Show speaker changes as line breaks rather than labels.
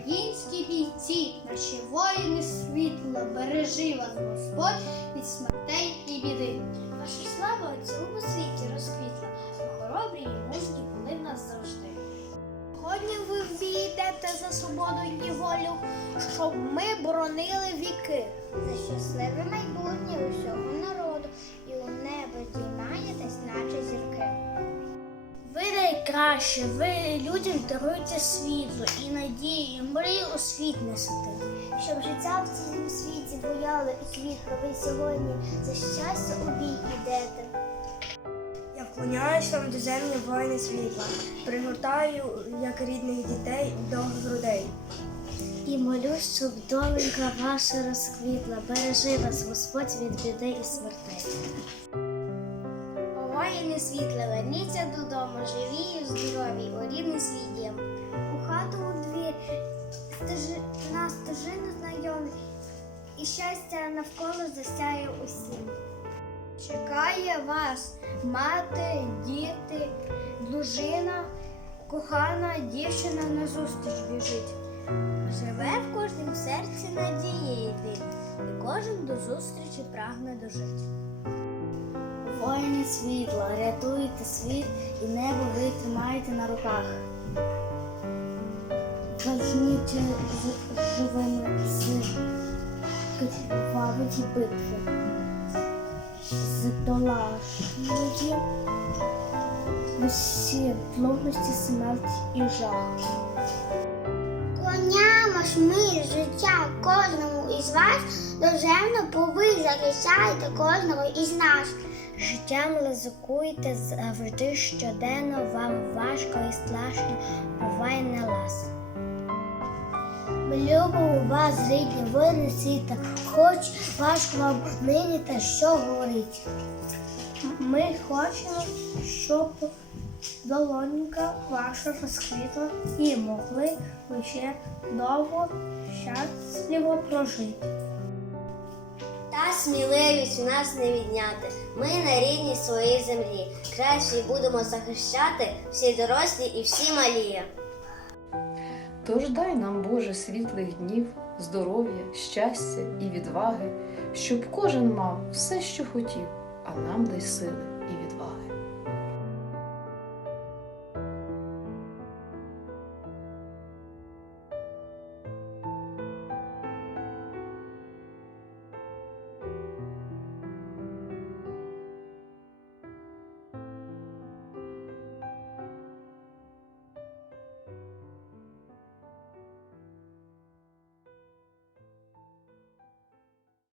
Українські бійці, наші воїни світла, бережи вас Господь від смертей і біди.
Ваша слава у цілому світі розквітла, бо хоробрі і мужні були в нас завжди.
Сьогодні ви в за свободу і волю, щоб ми боронили віки.
За щасливе майбутнє усього народу,
Ви найкраще, ви людям даруєте світло і надію, і мрію у світ несете.
Щоб життя в цілому світі бояло і квітко, ви сьогодні за щастя у бій ідете.
Я вклоняюсь вам до землі воїни світла, пригортаю, як рідних дітей, до грудей.
І молюсь, щоб доленька ваша розквітла, бережи вас Господь від біди і смертей. О, воїни світла, верніться додому, живі і здорові, у рідний свій дім. У хату у двір, стежи, на стежину знайомі, і щастя навколо засяє усім.
Чекає вас мати, діти, дружина, кохана дівчина на зустріч біжить.
Живе в кожнім серці надієї дві, і кожен до зустрічі прагне дожити. Воїни світла, рятуйте світ і небо ви тримаєте на руках. Возьміть живими з кривавої битви, здолашуючи усі плотності смерть і жах.
Клонямо ж ми життя кожному із вас, дожемно, бо ви захищаєте кожного із нас.
Життям ризикуйте завжди щоденно, вам важко і страшно буває не лас. Ми любимо вас, рідні, ви не світа, хоч важко вам нині та що говорить.
Ми хочемо, щоб долонька ваша розквітла і могли ви ще довго щасливо прожити.
Та сміливість у нас не відняти. Ми на рідній своїй землі. Краще будемо захищати всі дорослі і всі малі.
Тож дай нам, Боже, світлих днів, здоров'я, щастя і відваги, щоб кожен мав все, що хотів, а нам дай сили